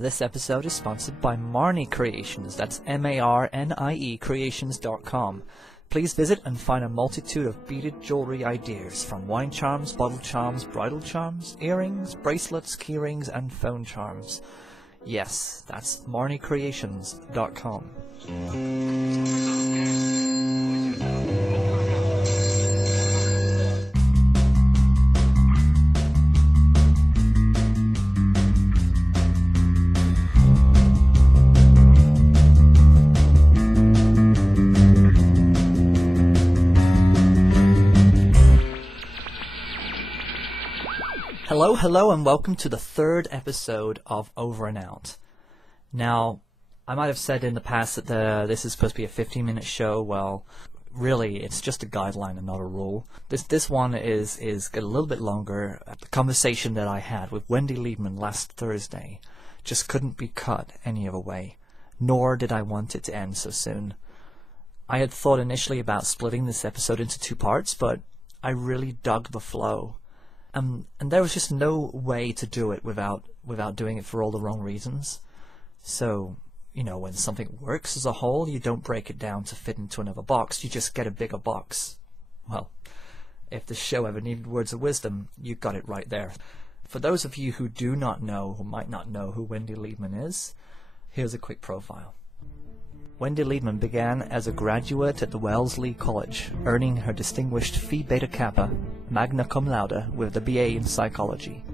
This episode is sponsored by Marnie Creations. That's M-A-R-N-I-E creations.com. Please visit and find a multitude of beaded jewelry ideas, from wine charms, bottle charms, bridal charms, earrings, bracelets, keyrings, and phone charms. Yes, that's marniecreations.com. Hello, and welcome to the third episode of Over and Out. Now, I might have said in the past that this is supposed to be a 15-minute show. Well, really, it's just a guideline and not a rule. This one is a little bit longer. The conversation that I had with Wendy Liebman last Thursday just couldn't be cut any other way, nor did I want it to end so soon. I had thought initially about splitting this episode into two parts, but I really dug the flow. And there was just no way to do it without doing it for all the wrong reasons. So, when something works as a whole, you don't break it down to fit into another box, you just get a bigger box. Well, if the show ever needed words of wisdom, you got it right there. For those of you who do not know, who might not know who Wendy Liebman is, here's a quick profile. Wendy Liebman began as a graduate at the Wellesley College, earning her distinguished Phi Beta Kappa, magna cum laude, with a BA in psychology.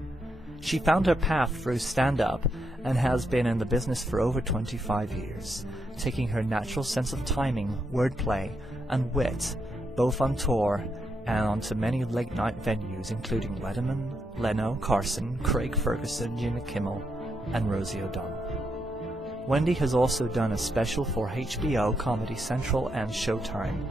She found her path through stand-up and has been in the business for over 25 years, taking her natural sense of timing, wordplay, and wit, both on tour and onto many late-night venues including Letterman, Leno, Carson, Craig Ferguson, Jimmy Kimmel, and Rosie O'Donnell. Wendy has also done a special for HBO, Comedy Central, and Showtime.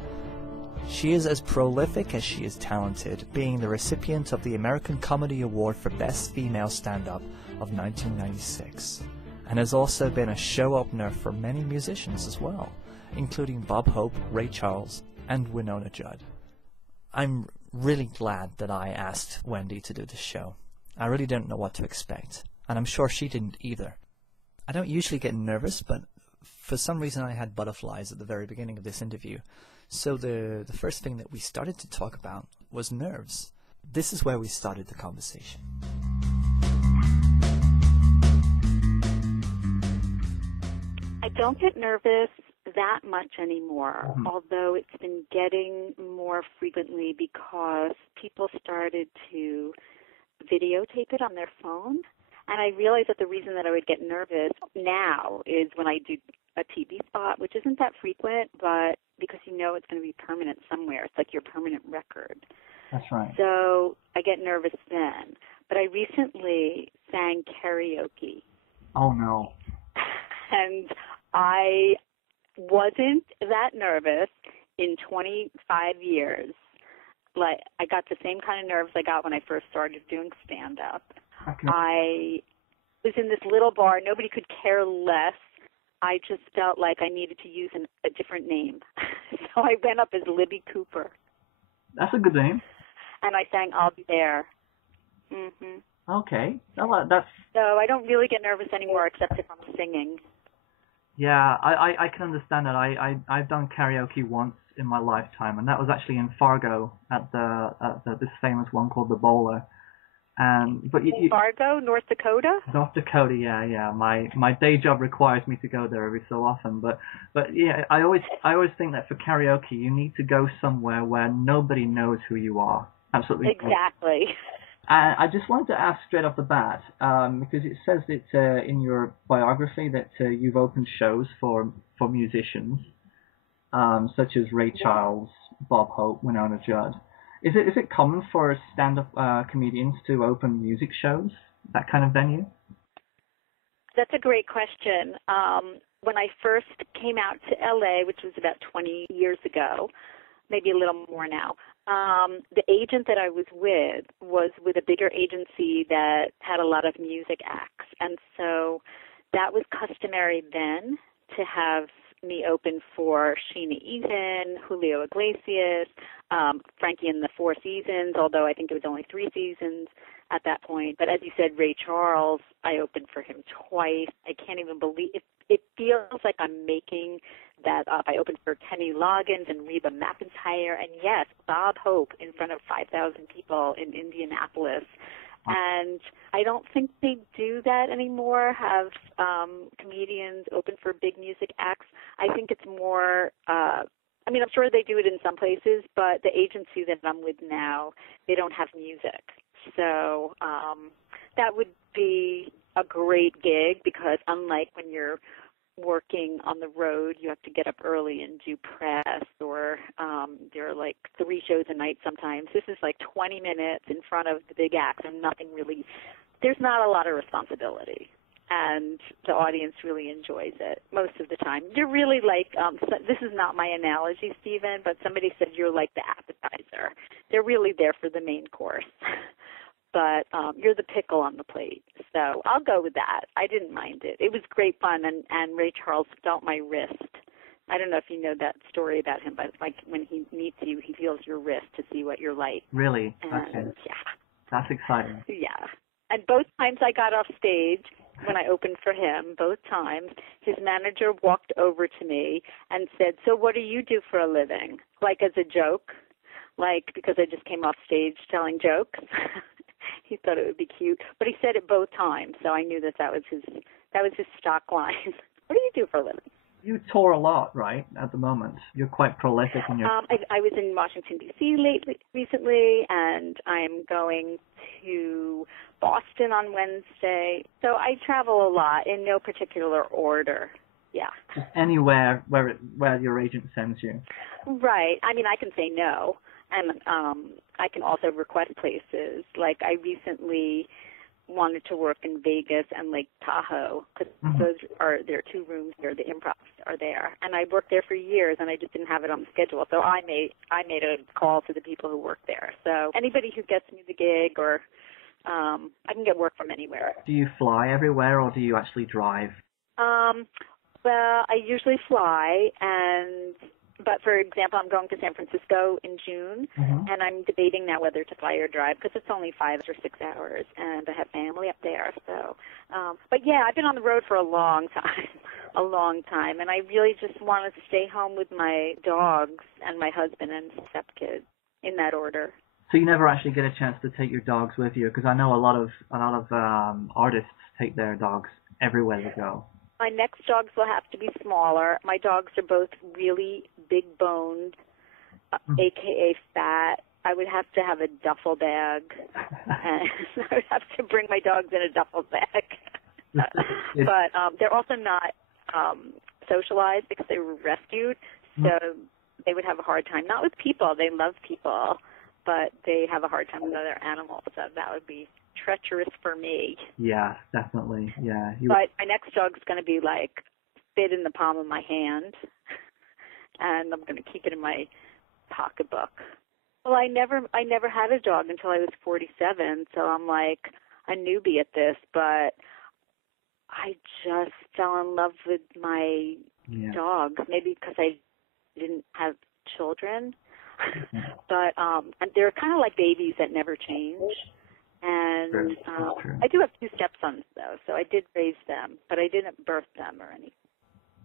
She is as prolific as she is talented, being the recipient of the American Comedy Award for Best Female Stand-Up of 1996, and has also been a show opener for many musicians as well, including Bob Hope, Ray Charles, and Winona Judd. I'm really glad that I asked Wendy to do this show. I really didn't know what to expect, and I'm sure she didn't either. I don't usually get nervous, but for some reason I had butterflies at the very beginning of this interview. So the first thing that we started to talk about was nerves. This is where we started the conversation. I don't get nervous that much anymore, although it's been getting more frequently because people started to videotape it on their phone. And I realized that the reason that I would get nervous now is when I do a TV spot, which isn't that frequent, but because it's going to be permanent somewhere. It's like your permanent record. That's right. So I get nervous then. But I recently sang karaoke. Oh, no. And I wasn't that nervous in 25 years. Like, I got the same kind of nerves I got when I first started doing stand-up. Okay. I was in this little bar. Nobody could care less. I just felt like I needed to use a different name. So I went up as Libby Cooper. That's a good name. And I sang I'll Be There. Mm-hmm. Okay. That's... So I don't really get nervous anymore except if I'm singing. Yeah, I can understand that. I've done karaoke once in my lifetime, and that was actually in Fargo at this famous one called The Bowler. Fargo, North Dakota? North Dakota, yeah. My day job requires me to go there every so often, but yeah, I always think that for karaoke you need to go somewhere where nobody knows who you are. Absolutely. Exactly. I just wanted to ask straight off the bat, because it says that in your biography that you've opened shows for musicians, such as Ray Charles, Bob Hope, Winona Judd. Is it common for stand-up comedians to open music shows, that kind of venue? That's a great question. When I first came out to LA, which was about 20 years ago, maybe a little more now, the agent that I was with a bigger agency that had a lot of music acts. And so that was customary then to have me open for Sheena Easton, Julio Iglesias, Frankie and the Four Seasons, although I think it was only 3 seasons, at that point. But as you said, Ray Charles, I opened for him twice. I can't even believe it. It feels like I'm making that up. I opened for Kenny Loggins and Reba McEntire, and yes, Bob Hope in front of 5,000 people in Indianapolis. And I don't think they do that anymore, have comedians open for big music acts. I think it's more, I mean, I'm sure they do it in some places, but the agency that I'm with now, they don't have music. So that would be a great gig because unlike when you're working on the road, you have to get up early and do press, or there are like 3 shows a night sometimes. This is like 20 minutes in front of the big acts and nothing really, there's not a lot of responsibility. And the audience really enjoys it most of the time. You're really like, so this is not my analogy, Stephen, but somebody said you're like the appetizer. They're really there for the main course. But you're the pickle on the plate. So I'll go with that. I didn't mind it. It was great fun, and Ray Charles felt my wrist. I don't know if you know that story about him, but it's like when he meets you, he feels your wrist to see what you're like. Really? And, okay. Yeah. That's exciting. Yeah. And both times I got off stage, when I opened for him, both times, his manager walked over to me and said, "So what do you do for a living?" Like as a joke, like because I just came off stage telling jokes. He thought it would be cute, but he said it both times, so I knew that was his stock line. What do you do for a living? You tour a lot, right? At the moment, you're quite prolific in your. I was in Washington D.C. recently, and I'm going to Boston on Wednesday. So I travel a lot in no particular order. Yeah. Just anywhere where your agent sends you. Right. I mean, I can say no. And I can also request places. Like I recently wanted to work in Vegas and Lake Tahoe because there are 2 rooms there. The Improvs are there, and I worked there for years, and I just didn't have it on the schedule. So I made a call to the people who work there. So anybody who gets me the gig, or I can get work from anywhere. Do you fly everywhere, or do you actually drive? Well, I usually fly, but for example, I'm going to San Francisco in June, and I'm debating now whether to fly or drive because it's only 5 or 6 hours, and I have family up there. So, but yeah, I've been on the road for a long time, and I really just want to stay home with my dogs and my husband and stepkids in that order. So you never actually get a chance to take your dogs with you, because I know a lot of artists take their dogs everywhere they go. My next dogs will have to be smaller. My dogs are both really big-boned, a.k.a. fat. I would have to have a duffel bag, and I would have to bring my dogs in a duffel bag. But they're also not socialized because they were rescued, so they would have a hard time. Not with people. They love people, but they have a hard time with other animals, so that would be treacherous for me. Yeah, definitely. Yeah. But my next dog's going to be like fit in the palm of my hand, and I'm going to keep it in my pocketbook. Well, I never had a dog until I was 47, so I'm like a newbie at this. But I just fell in love with my dogs, maybe because I didn't have children. But and they're kind of like babies that never change. And I do have 2 stepsons, though, so I did raise them, but I didn't birth them or anything.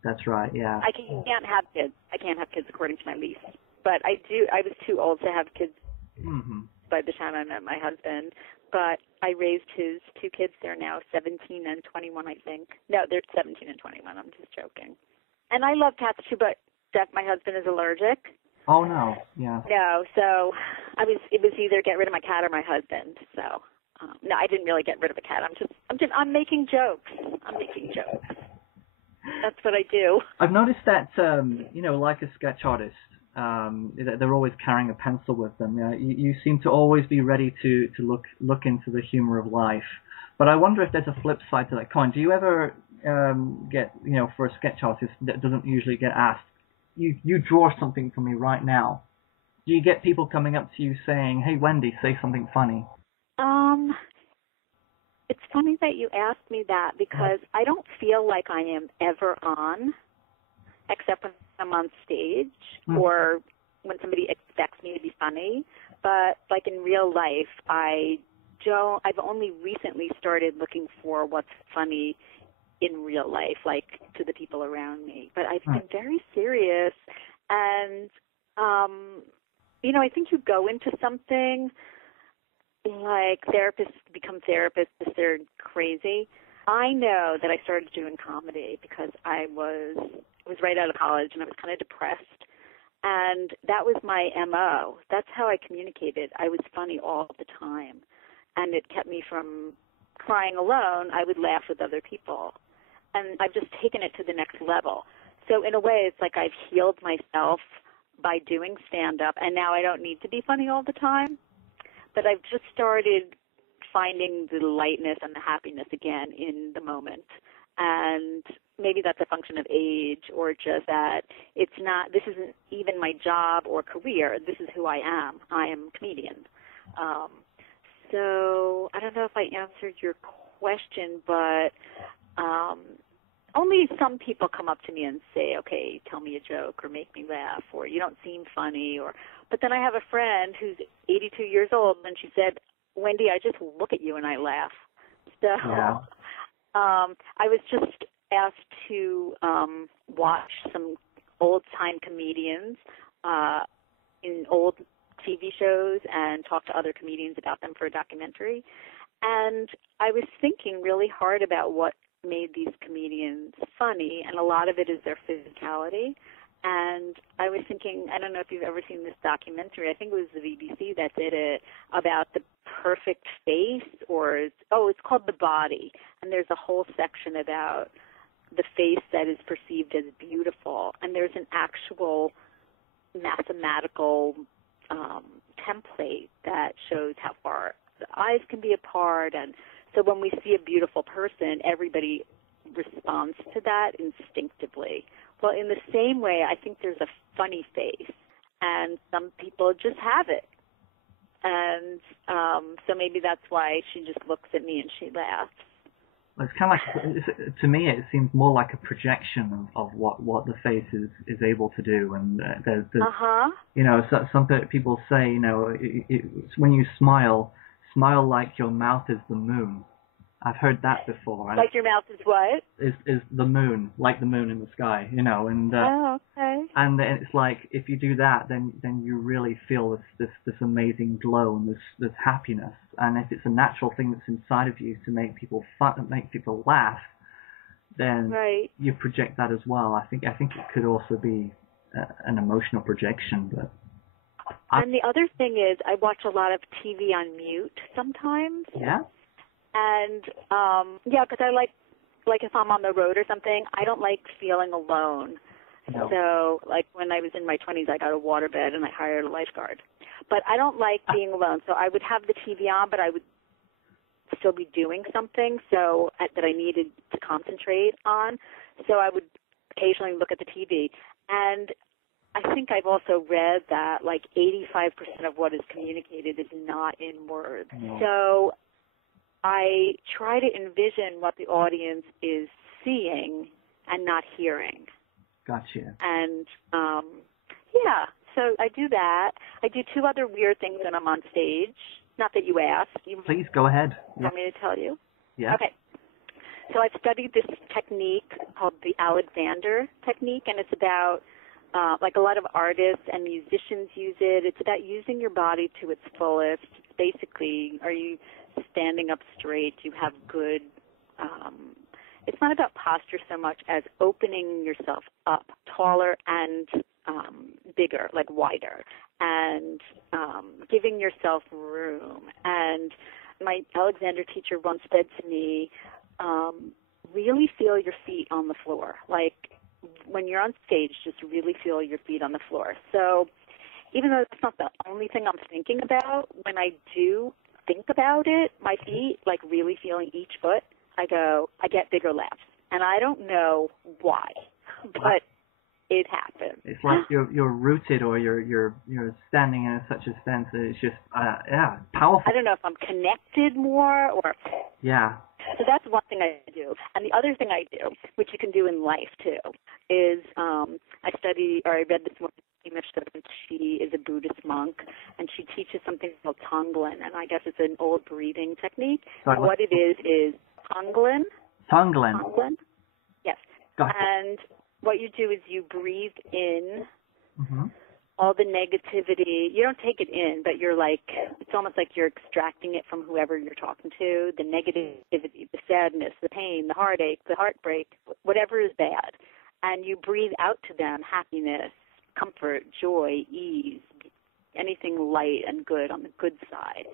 That's right, yeah. I can't have kids. I can't have kids according to my lease. But I was too old to have kids by the time I met my husband. But I raised his 2 kids. They're now 17 and 21, I think. No, they're 17 and 21. I'm just joking. And I love cats, too, but my husband is allergic. Oh, no, yeah. No, so it was either get rid of my cat or my husband. So, no, I didn't really get rid of a cat. I'm making jokes. That's what I do. I've noticed that, like a sketch artist, they're always carrying a pencil with them. You seem to always be ready to look into the humor of life. But I wonder if there's a flip side to that coin. Do you ever get, for a sketch artist that doesn't usually get asked, you draw something for me right now. Do you get people coming up to you saying, "Hey, Wendy, say something funny"? It's funny that you asked me that because I don't feel like I am ever on, except when I'm on stage or when somebody expects me to be funny. But like in real life, I I've only recently started looking for what's funny in real life, like to the people around me. But I've been very serious, and I think you go into something like therapists become therapists because they're crazy. I know that I started doing comedy because I was right out of college and I was kind of depressed, and that was my MO. That's how I communicated. I was funny all the time, and it kept me from crying alone. I would laugh with other people, and I've just taken it to the next level. So in a way, it's like I've healed myself by doing stand-up, and now I don't need to be funny all the time. But I've just started finding the lightness and the happiness again in the moment. And maybe that's a function of age, or just that this isn't even my job or career. This is who I am. I am a comedian. So I don't know if I answered your question, but only some people come up to me and say, okay, tell me a joke or make me laugh, or you don't seem funny. But then I have a friend who's 82 years old, and she said, Wendy, I just look at you and I laugh. So I was just asked to watch some old-time comedians in old TV shows and talk to other comedians about them for a documentary. And I was thinking really hard about what made these comedians funny, and a lot of it is their physicality. And I was thinking, I don't know if you've ever seen this documentary, I think it was the BBC that did it, about the perfect face, it's called The Body. And there's a whole section about the face that is perceived as beautiful. And there's an actual mathematical template that shows how far the eyes can be apart. And so when we see a beautiful person, everybody responds to that instinctively. Well, in the same way, I think there's a funny face, and some people just have it. And so maybe that's why she just looks at me and she laughs. It's kind of like, to me, it seems more like a projection of what the face is able to do. And there's some people say, when you smile like your mouth is the moon. I've heard that before. Like your mouth is what? Is the moon, like the moon in the sky, and okay. And it's like if you do that, then you really feel this amazing glow and this happiness. And if it's a natural thing that's inside of you to make people make people laugh, then you project that as well. I think it could also be an emotional projection, but. And the other thing is, I watch a lot of TV on mute sometimes. Yeah. And, because I like if I'm on the road or something, I don't like feeling alone. No. So, like when I was in my 20s, I got a waterbed and I hired a lifeguard. But I don't like being alone. So I would have the TV on, but I would still be doing something that I needed to concentrate on. So I would occasionally look at the TV. And I think I've also read that like 85% of what is communicated is not in words. No. So I try to envision what the audience is seeing and not hearing. Gotcha. And, so I do that. I do two other weird things when I'm on stage. Not that you asked. Please, go ahead. Want me to tell you? Yeah. Okay. So I've studied this technique called the Alexander technique, and it's about, like a lot of artists and musicians use it. It's about using your body to its fullest. Basically, are you standing up straight? Do you have good, it's not about posture so much as opening yourself up taller and bigger, like wider, and giving yourself room. And my Alexander teacher once said to me, really feel your feet on the floor. Like when you're on stage, just really feel your feet on the floor. So even though it's not the only thing I'm thinking about, when I do think about it, my feet, like really feeling each foot, I get bigger laughs. And I don't know why, but it happens. It's like you're rooted, or you're standing in such a sense that it's just powerful. I don't know if I'm connected more or. Yeah. So that's one thing I do. And the other thing I do, which you can do in life too, is I read this woman, she is a Buddhist monk, and she teaches something called Tonglen, and I guess it's an old breathing technique. Sorry, And what it is Tonglen. Tonglen. Tonglen. Yes. Gotcha. And what you do is you breathe in Mm-hmm. all the negativity. You don't take it in, but you're like, it's almost like you're extracting it from whoever you're talking to, the negativity, the sadness, the pain, the heartache, the heartbreak, whatever is bad. And you breathe out to them happiness, comfort, joy, ease, anything light and good on the good side.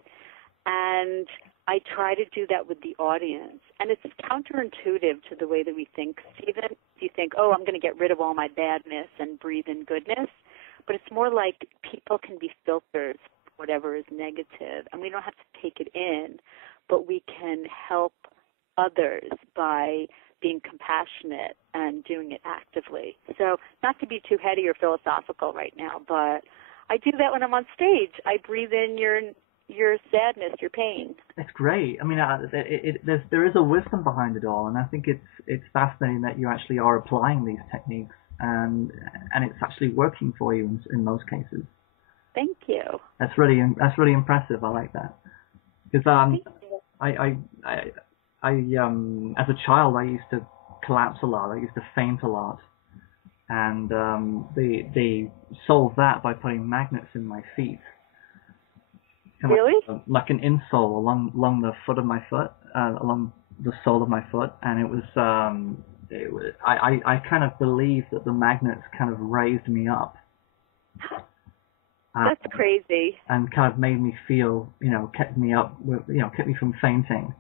And I try to do that with the audience. And it's counterintuitive to the way that we think, Stephen. You think, oh, I'm going to get rid of all my badness and breathe in goodness. But it's more like people can be filters for whatever is negative. And we don't have to take it in, but we can help others by being compassionate and doing it actively. So not to be too heady or philosophical right now, but I do that when I'm on stage. I breathe in your sadness, your pain. It's great. I mean, there is a wisdom behind it all, and I think it's fascinating that you actually are applying these techniques, and it's actually working for you in most cases. Thank you. That's really impressive. I like that, because I as a child I used to collapse a lot. I used to faint a lot, and they solved that by putting magnets in my feet. Really? Like an insole along the foot of my foot, along the sole of my foot, and it was I kind of believe that the magnets kind of raised me up. That's crazy. And kind of made me feel, kept me up, kept me from fainting.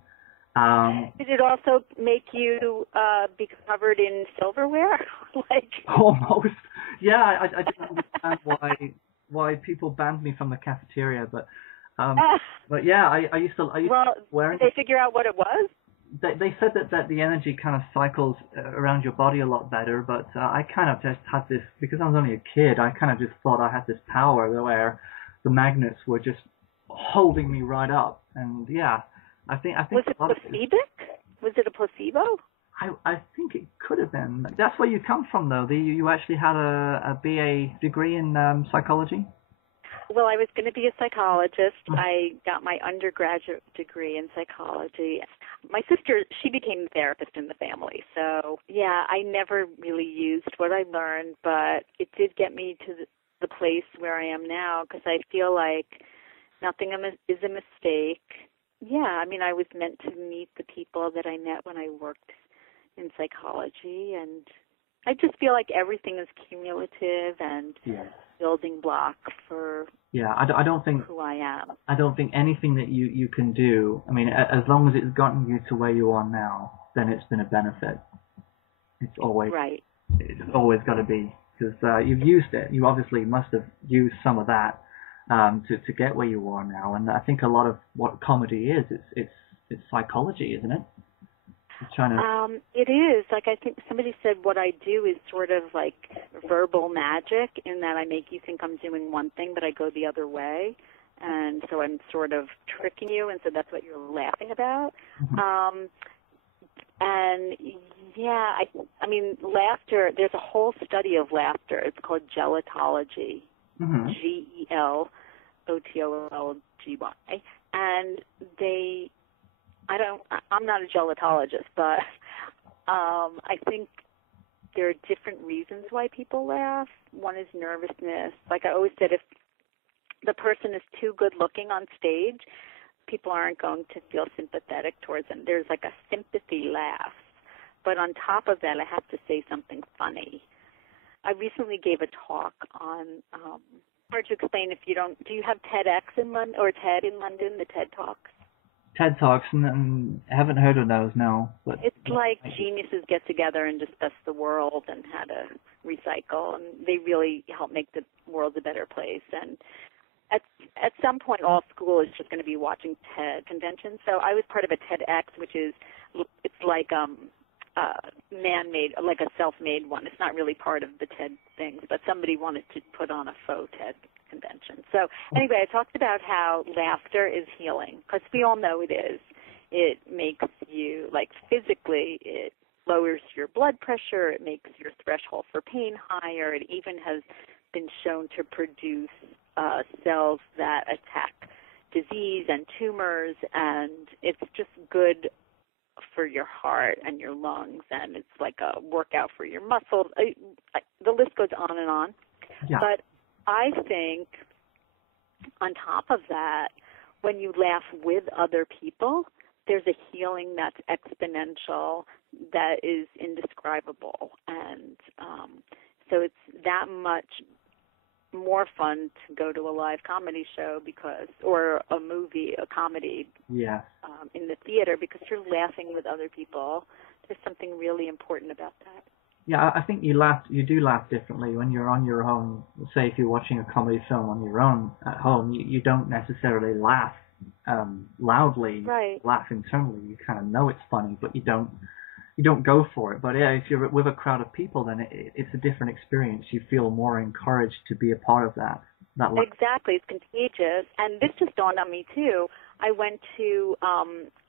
Did it also make you be covered in silverware? Almost. Yeah, I didn't understand why people banned me from the cafeteria, but yeah, I used to wear it. Did they figure out what it was? They said that the energy kind of cycles around your body a lot better, but I kind of just had this, because I was only a kid, I kind of just thought I had this power where the magnets were just holding me right up. And yeah, I think was it placebo? Was it a placebo? I think it could have been. That's where you come from, though. You actually had a BA degree in psychology? Well, I was going to be a psychologist. I got my undergraduate degree in psychology. My sister, she became a therapist in the family. So, yeah, I never really used what I learned, but it did get me to the place where I am now, because I feel like nothing is a mistake. Yeah, I mean, I was meant to meet the people that I met when I worked in psychology, and I just feel like everything is cumulative and building block for I don't think who I am. I don't think anything that you can do, I mean, as long as it's gotten you to where you are now, then it's been a benefit. It's always right. It's always got to be, because you've used it. You obviously must have used some of that to get where you are now. And I think a lot of what comedy is, it's psychology, isn't it? It is. Like, I think somebody said what I do is sort of like verbal magic, in that I make you think I'm doing one thing, but I go the other way. And so I'm sort of tricking you, and so that's what you're laughing about. Mm-hmm. And, yeah, I mean, laughter, there's a whole study of laughter. It's called gelotology, mm-hmm. Gelotolgy. And I'm not a gelotologist, but I think there are different reasons why people laugh. One is nervousness. Like I always said, if the person is too good looking on stage, people aren't going to feel sympathetic towards them. There's like a sympathy laugh. But on top of that, I have to say something funny. I recently gave a talk on, hard to explain if you don't, do you have TEDx in London, or TED in London, the TED Talks? TED Talks, and I haven't heard of those, no. But it's like geniuses get together and discuss the world and how to recycle, and they really help make the world a better place. And at some point, all school is just going to be watching TED conventions. So I was part of a TEDx, which is, it's like man-made, like a self-made one. It's not really part of the TED things, but somebody wanted to put on a faux TED convention. So anyway, I talked about how laughter is healing, because we all know it is. It makes you, like physically, it lowers your blood pressure, it makes your threshold for pain higher, it even has been shown to produce cells that attack disease and tumors, and it's just good for your heart and your lungs, and it's like a workout for your muscles. The list goes on and on. Yeah. But I think on top of that, when you laugh with other people, there's a healing that's exponential that is indescribable. And so it's that much more fun to go to a live comedy show or a movie, a comedy in the theater, because you're laughing with other people. There's something really important about that. Yeah, I think you do laugh differently when you're on your own. Say if you're watching a comedy film on your own at home, you don't necessarily laugh loudly. Right. Laugh internally. You kind of know it's funny, but you don't go for it. But yeah, if you're with a crowd of people, then it's a different experience. You feel more encouraged to be a part of that. Exactly. It's contagious. And this just dawned on me, too. I went to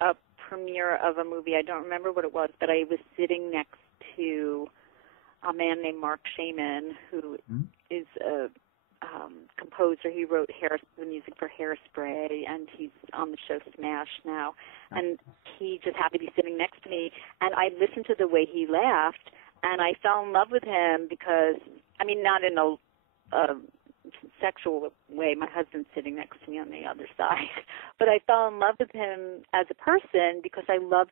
a premiere of a movie. I don't remember what it was, but I was sitting next to a man named Mark Shaman, who is a composer. He wrote the music for Hairspray, and he's on the show Smash now. And he just happened to be sitting next to me, and I listened to the way he laughed, and I fell in love with him because, I mean, not in a sexual way. My husband's sitting next to me on the other side. But I fell in love with him as a person because I loved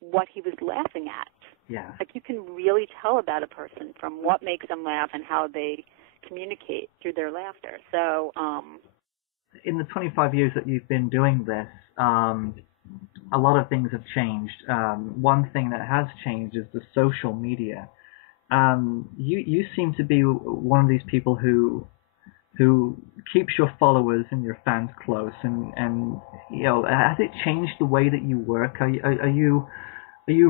what he was laughing at. Yeah. Like, you can really tell about a person from what makes them laugh and how they communicate through their laughter. So, in the 25 years that you've been doing this, a lot of things have changed. One thing that has changed is the social media. You seem to be one of these people who keeps your followers and your fans close, and you know, has it changed the way that you work? Are you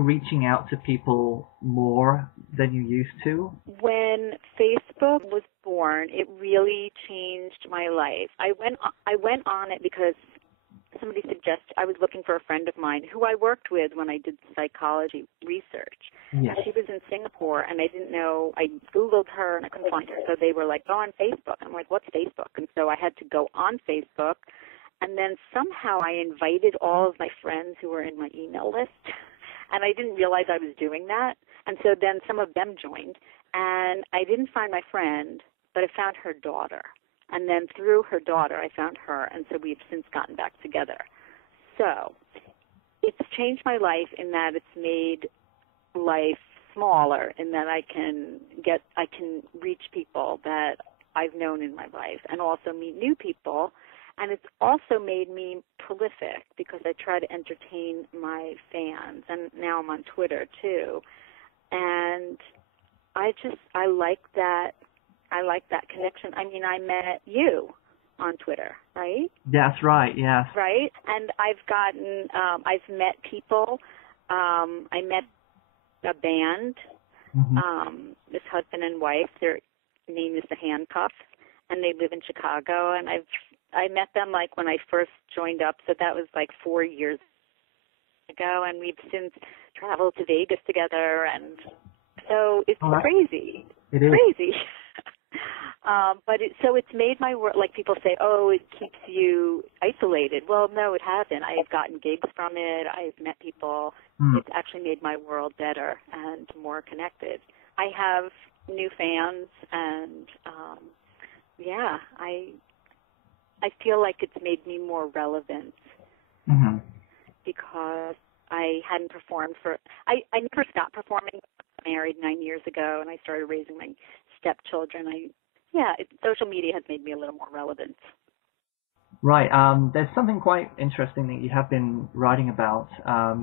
reaching out to people more than you used to? When Facebook was born, it really changed my life. I went on it because somebody suggested. I was looking for a friend of mine who I worked with when I did psychology research. Yes. And she was in Singapore, and I didn't know. I Googled her, and I couldn't find her. So they were like, go on Facebook. I'm like, what's Facebook? And so I had to go on Facebook. And then somehow I invited all of my friends who were in my email list. And I didn't realize I was doing that. And so then some of them joined. And I didn't find my friend, but I found her daughter. And then through her daughter, I found her. And so we've since gotten back together. So it's changed my life in that it's made life smaller, in that I can reach people that I've known in my life and also meet new people. And it's also made me prolific because I try to entertain my fans, and now I'm on Twitter too. And I like that connection. I mean, I met you on Twitter, right? That's right, yes. Right? And I've met people. I met a band, this husband and wife. Their name is the Handcuffs, and they live in Chicago. And I met them like when I first joined up, so that was like 4 years ago, and we've since traveled to Vegas together, and so it's crazy. It is crazy. But it's made my world, like people say, oh, it keeps you isolated. Well, no, it hasn't. I have gotten gigs from it. I've met people. It's actually made my world better and more connected. I have new fans, and I feel like it's made me more relevant because I hadn't performed I never stopped performing. I married 9 years ago, and I started raising my stepchildren. Social media has made me a little more relevant. Right. There's something quite interesting that you have been writing about.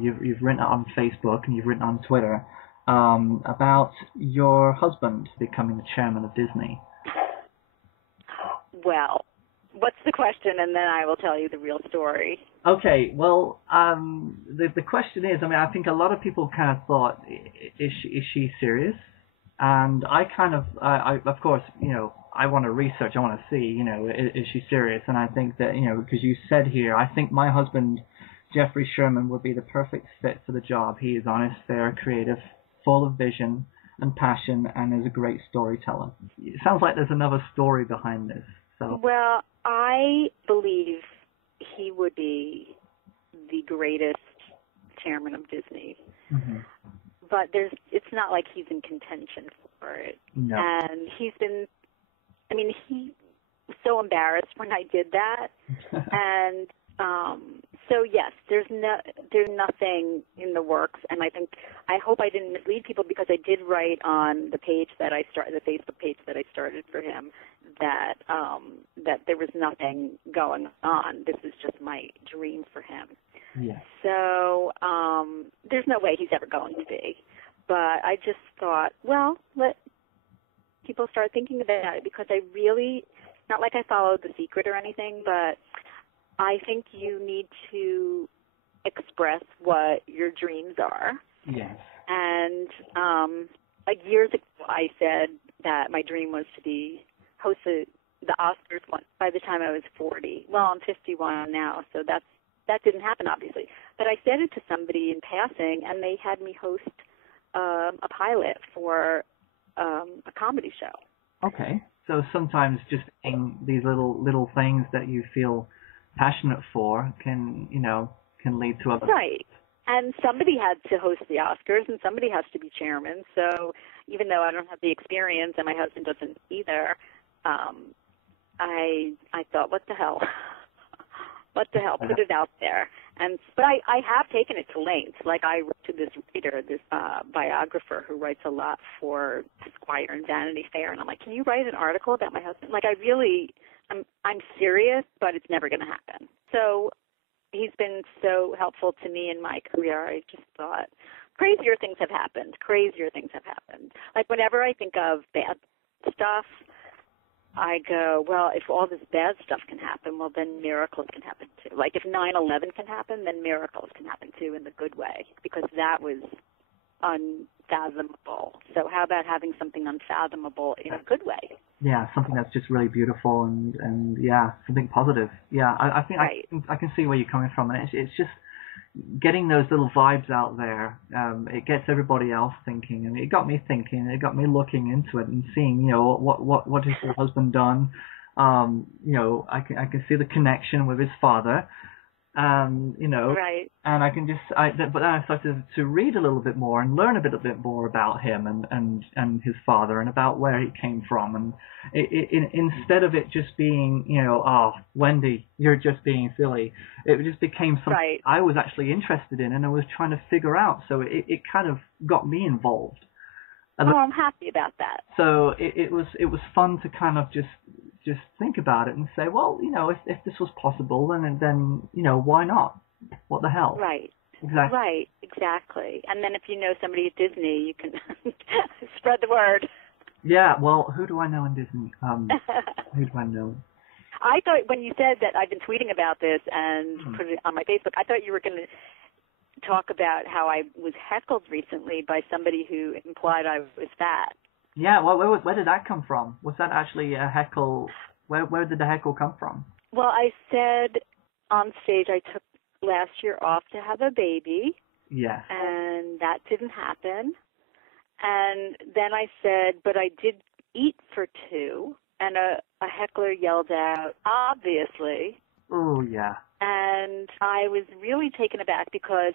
You've written on Facebook and you've written on Twitter about your husband becoming the chairman of Disney. Well, what's the question, and then I will tell you the real story. Okay, well, the question is, I mean, I think a lot of people kind of thought, is she serious? And I kind of, of course, you know, I want to research, I want to see, you know, is she serious? And I think that, you know, because you said here, I think my husband, Jeffrey Sherman, would be the perfect fit for the job. He is honest, fair, creative, full of vision and passion, and is a great storyteller. It sounds like there's another story behind this. So. Well, I believe he would be the greatest chairman of Disney. Mm-hmm. But it's not like he's in contention for it. No. And he was so embarrassed when I did that. And so yes, there's nothing in the works, and I hope I didn't mislead people, because I did write on the page that I started, the Facebook page that I started for him, that there was nothing going on. This is just my dream for him. Yeah. So there's no way he's ever going to be. But I just thought, well, let people start thinking about it, because I really, not like I followed The Secret or anything, but I think you need to express what your dreams are. Yes. And like years ago, I said that my dream was to host the Oscars by the time I was 40. Well, I'm 51 now, so that didn't happen, obviously. But I said it to somebody in passing, and they had me host a pilot for a comedy show. Okay. So sometimes just doing these little things that you feel passionate for can lead to other. Right. And somebody had to host the Oscars, and somebody has to be chairman. So even though I don't have the experience, and my husband doesn't either, I thought, what the hell? What the hell? Put it out there. But I have taken it to lengths. Like, I wrote to this writer, this biographer who writes a lot for Esquire and Vanity Fair, and I'm like, can you write an article about my husband? Like, I'm serious, but it's never going to happen. So he's been so helpful to me in my career. I just thought crazier things have happened. Like, whenever I think of bad stuff, I go, well, if all this bad stuff can happen, well, then miracles can happen too. Like, if 9/11 can happen, then miracles can happen too, in the good way, because that was unfathomable. So how about having something unfathomable in a good way? Yeah, something that's just really beautiful and yeah, something positive. Yeah, I think right. I can see where you're coming from, and it's just getting those little vibes out there. It gets everybody else thinking, and it got me thinking. It got me looking into it and seeing, what has your husband done. I can see the connection with his father. Right. And I can but then I started to read a little bit more and learn a bit more about him and his father and about where he came from. And instead of it just being, Wendy, you're just being silly, it just became something right. I was actually interested in and I was trying to figure out. So it kind of got me involved. I'm happy about that. So it was fun to kind of just think about it and say, well, if this was possible, then why not? What the hell? Right. Exactly. Right. Exactly. And then if you know somebody at Disney, you can spread the word. Yeah. Well, who do I know in Disney? Who do I know? I thought when you said that I've been tweeting about this and put it on my Facebook, I thought you were going to talk about how I was heckled recently by somebody who implied I was fat. Yeah, well, where did that come from? Was that actually a heckle? Where did the heckle come from? Well, I said on stage I took last year off to have a baby. Yes. And that didn't happen. And then I said, but I did eat for two. And a heckler yelled out, obviously. Oh, yeah. And I was really taken aback because,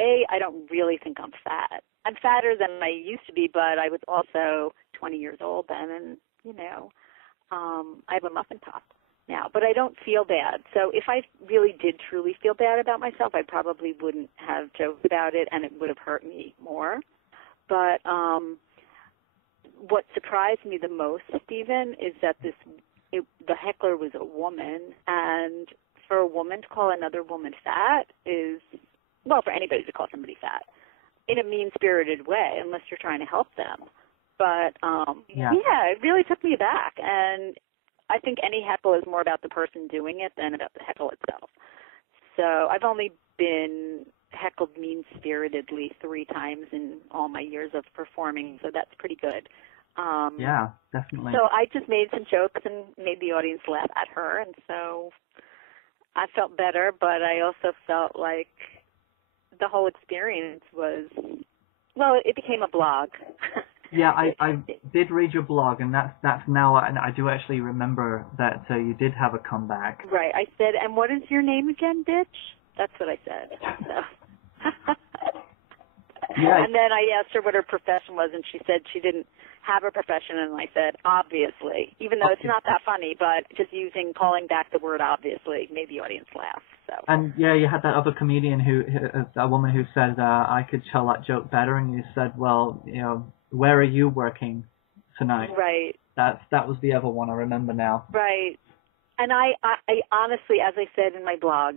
A, I don't really think I'm fat. I'm fatter than I used to be, but I was also 20 years old then, and, I have a muffin top now. But I don't feel bad. So if I really did truly feel bad about myself, I probably wouldn't have joked about it, and it would have hurt me more. But what surprised me the most, Stephen, is that the heckler was a woman, and for a woman to call another woman fat is, well, for anybody to call somebody fat, in a mean-spirited way, unless you're trying to help them. But, yeah, it really took me aback. And I think any heckle is more about the person doing it than about the heckle itself. So I've only been heckled mean-spiritedly 3 times in all my years of performing, so that's pretty good. Yeah, definitely. So I just made some jokes and made the audience laugh at her, and so I felt better, but I also felt like the whole experience was, well, it became a blog. Yeah, I did read your blog, and that's now, and I do actually remember that you did have a comeback. Right. I said, and what is your name again, bitch? That's what I said. So. Yeah. And then I asked her what her profession was, and she said she didn't have a profession, and I said, obviously, even though it's not that funny, but just calling back the word obviously made the audience laugh. So. And yeah, you had that other comedian a woman who said, I could tell that joke better, and you said, well, where are you working tonight? Right. That was the other one I remember now. Right. And I honestly, as I said in my blog,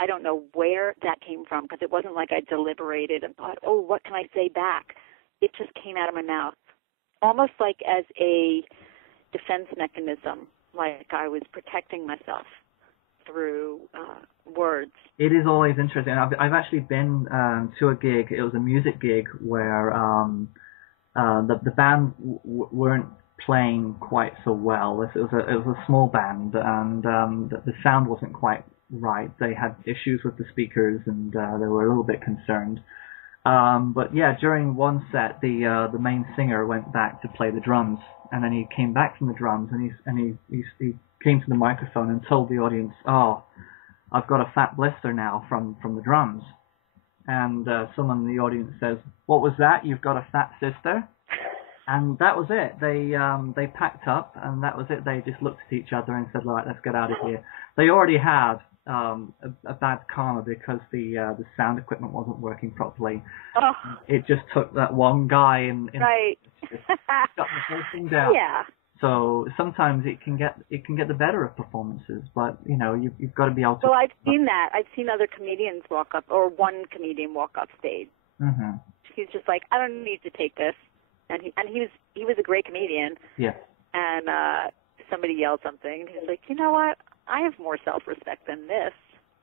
I don't know where that came from, because it wasn't like I deliberated and thought, oh, what can I say back? It just came out of my mouth, almost like as a defense mechanism, like I was protecting myself through words. It is always interesting. I've actually been to a gig. It was a music gig where the band weren't playing quite so well. It was a small band, and the sound wasn't quite right. They had issues with the speakers, and they were a little bit concerned. But yeah, during one set, the main singer went back to play the drums, and then he came back from the drums, and he came to the microphone and told the audience, "Oh, I've got a fat blister now from the drums." And someone in the audience says, "What was that? You've got a fat sister?" And that was it. They packed up, and that was it. They just looked at each other and said, "All right, let's get out of here." They already had a bad karma because the sound equipment wasn't working properly. Oh. It just took that one guy and right. just shut the whole thing down. Yeah. So sometimes it can get the better of performances, but you've got to be able to. Well, I've seen that. I've seen other comedians walk up, or one comedian walk off stage. Mm-hmm. He's just like, I don't need to take this, and he was a great comedian. Yes. And somebody yelled something. He's like, you know what? I have more self-respect than this.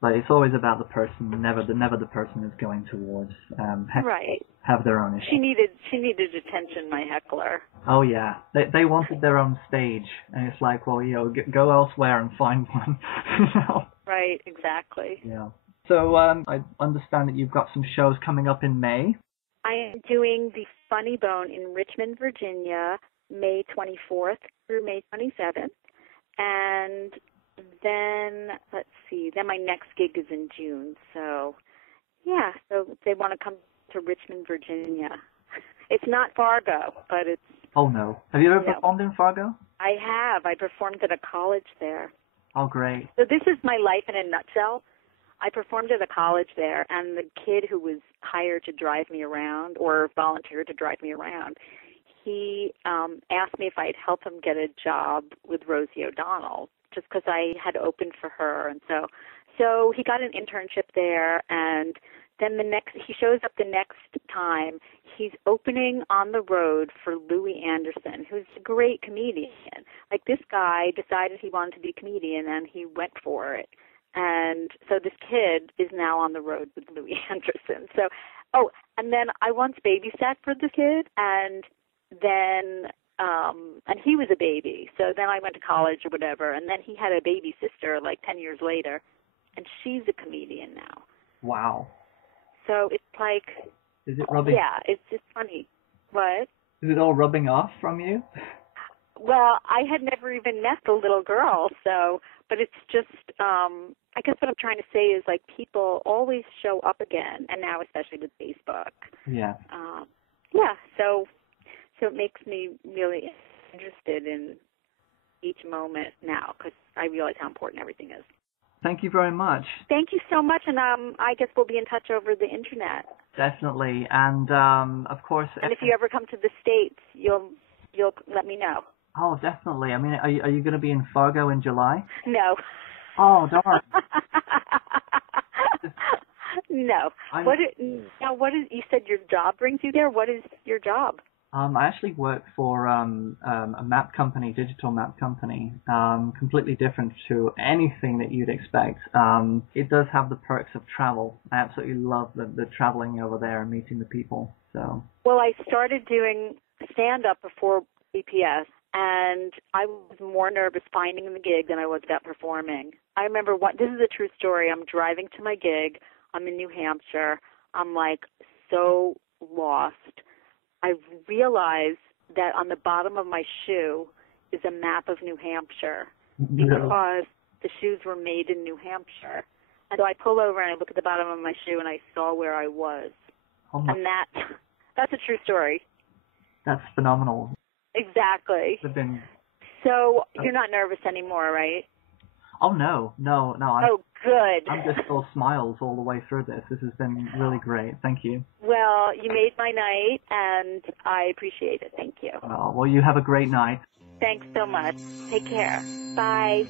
But it's always about the person, never the person who's going towards right. have their own issues. She needed attention, my heckler. Oh yeah, they wanted their own stage, and it's like, well, go elsewhere and find one. Right, exactly. Yeah. So I understand that you've got some shows coming up in May. I am doing the Funny Bone in Richmond, Virginia, May 24th through May 27th, and then, let's see, then my next gig is in June. So, yeah, so they want to come to Richmond, Virginia. It's not Fargo, but it's... Oh, no. Have you ever performed in Fargo? I have. I performed at a college there. Oh, great. So this is my life in a nutshell. I performed at a college there, and the kid who was hired to drive me around, or volunteered to drive me around, he asked me if I'd help him get a job with Rosie O'Donnell, just because I had opened for her. And so he got an internship there, and then he shows up the next time. He's opening on the road for Louis Anderson, who's a great comedian. Like, this guy decided he wanted to be a comedian, and he went for it. And so this kid is now on the road with Louis Anderson. So, and then I once babysat for the kid, and then and he was a baby. So then I went to college or whatever, and then he had a baby sister like 10 years later, and she's a comedian now. Wow. So it's like... Is it rubbing... Yeah, it's just funny. What? Is it all rubbing off from you? Well, I had never even met the little girl, so... But it's just... I guess what I'm trying to say is, like, people always show up again, and now especially with Facebook. Yeah. Yeah, so it makes me really interested in each moment now, because I realize how important everything is. Thank you very much. Thank you so much, and I guess we'll be in touch over the internet. Definitely, and of course. And if you ever come to the States, you'll let me know. Oh, definitely. I mean, are you going to be in Fargo in July? No. Oh, darn. No. What is? You said your job brings you there. What is your job? I actually work for a map company, digital map company, completely different to anything that you'd expect. It does have the perks of travel. I absolutely love the traveling over there and meeting the people. So. Well, I started doing stand-up before BPS, and I was more nervous finding the gig than I was about performing. I remember this is a true story. I'm driving to my gig. I'm in New Hampshire. I'm like so lost. I realized that on the bottom of my shoe is a map of New Hampshire because the shoes were made in New Hampshire. And so I pull over and I look at the bottom of my shoe and I saw where I was. And that's a true story. That's phenomenal. Exactly. So you're not nervous anymore, right? Oh, no. Oh, good. I'm just full smiles all the way through this. This has been really great. Thank you. Well, you made my night, and I appreciate it. Thank you. Well, you have a great night. Thanks so much. Take care. Bye.